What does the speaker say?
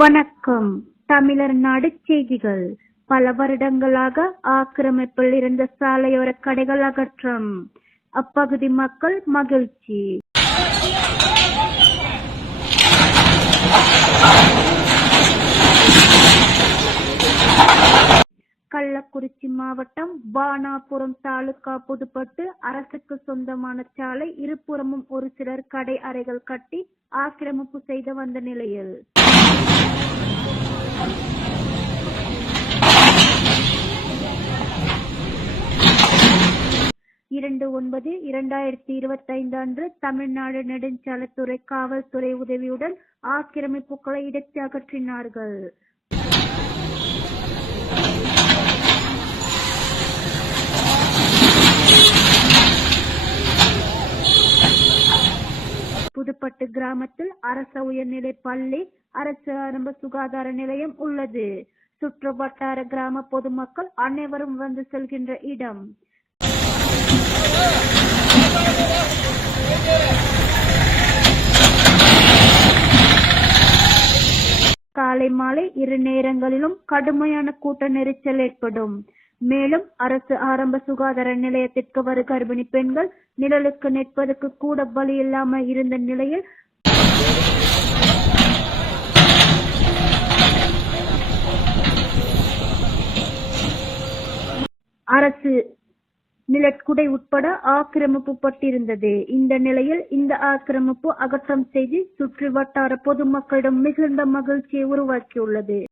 வணக்கம். தமிழர் நாடு செய்திகள் பல வருடங்களாக ஆக்கிரமிப்பில் இருந்த சாலையோர கடைகள் அகற்றம். அப்பகுதி மக்கள் மகிழ்ச்சி. கள்ளக்குறிச்சி மாவட்டம் பானாபுரம் தாலுகா புதுப்பட்டு அரசுக்கு சொந்தமான சாலை இருபுறமும் ஒரு சிலர் கடை அறைகள் கட்டி ஆக்கிரமிப்பு செய்து வந்த நிலையில். இரண்டு ஒன்பது இரண்டாயிரத்தி இருபத்தைந்து அன்று தமிழ்நாடு நெடுஞ்சாலைத்துறை காவல்துறை உதவியுடன் ஆக்கிரமிப்புகளை இடித்து அகற்றினார்கள். புதுப்பட்டு கிராமத்தில் அரச உயர்நிலை பள்ளி அரசு ஆரம்ப சுகாதார நிலையம் உள்ளது. சுற்று வட்டார கிராம பொதுமக்கள் அனைவரும் வந்து செல்கின்ற இடம். காலை மாலை இரு நேரங்களிலும் கடுமையான கூட்ட நெரிச்சல் ஏற்படும். மேலும் அரசு ஆரம்ப சுகாதார நிலையத்திற்கு வரும் கர்ப்பிணி பெண்கள் நிழலுக்கு நிற்பதற்கு கூட வழி இல்லாமல் இருந்த நிலையில் அரசு நிலக்குடை உட்பட ஆக்கிரமிப்பு பட்டிருந்தது இந்த நிலையில் இந்த ஆக்கிரமிப்பு அகற்றம் செய்து சுற்று வட்டார பொதுமக்களிடம் மிகுந்த மகிழ்ச்சியை உருவாக்கியுள்ளது.